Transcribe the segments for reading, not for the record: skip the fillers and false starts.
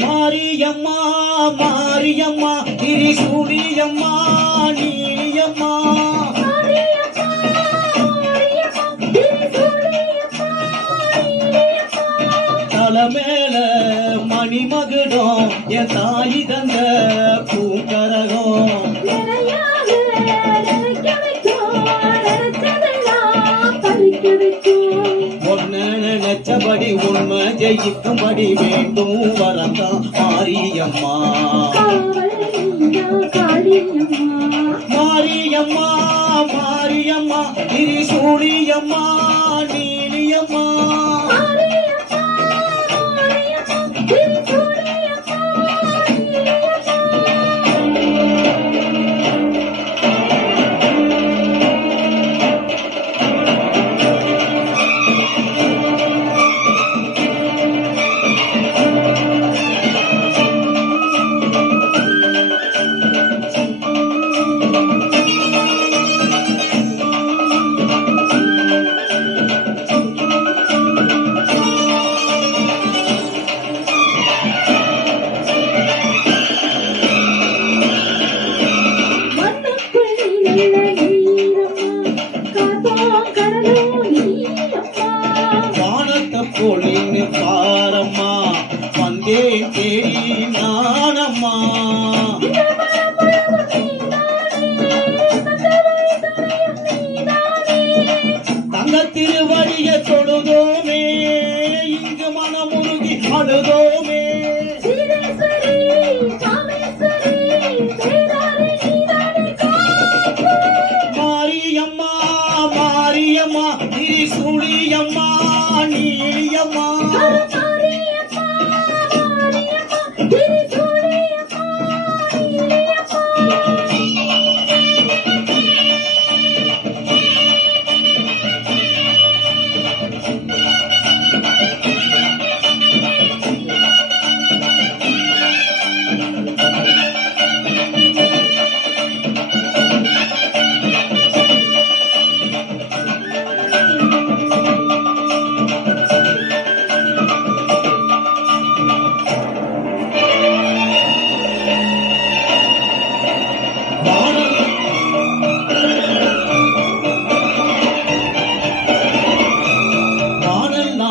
மாரியம்மா மாரியம்மா திரிசூலியம்மா நீலியம்மா தலைமேல மணிமகுடம் என் தாய் தந்த பூக்கரகம் நினைச்சபடி உண்மை ஜெயிக்கும்படி வேண்டும் வரந்தா மாரியம்மா மாரியம்மா மாரியம்மா திரிசூலியம்மா நீலியம்மா பொலின்னு பாரம்மா வந்தேன் தேடி நானம்மா தங்க திருவடிய தொழுதோமே இங்கு மனமுருகி அழுதோமே மாரியம்மா மாரியம்மா திரிசூலியம்மா நீலியம்மா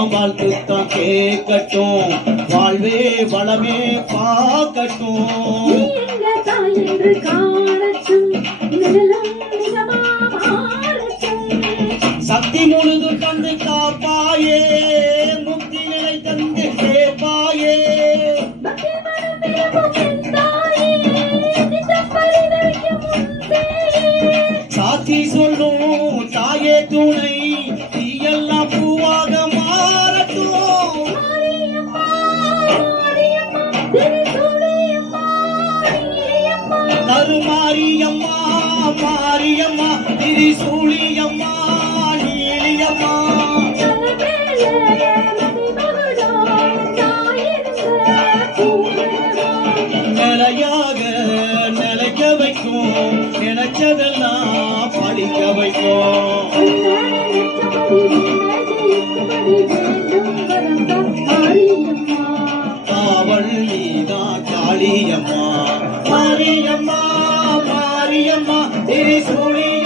வாழ்த்துத்தான் கேட்கட்டும் வாழ்வே வளமே பார்க்கட்டும் சக்தி முழுது தந்து காப்பாயே முக்தி நிலை தந்து கேட்பாயே சாட்சி சொல்லும் தாயே துணை எல்லாம் பூவாக மாரியம்மா மாரியம்மா திரிசூலியம்மா நீலியம்மா நிலையாக நிலைக்க வைக்கும் நினைச்சதெல்லாம் படிக்க வைக்கும் அவள் நீதான் காளியம்மா மாரியம்மா மாரியம்மா திரிசூலி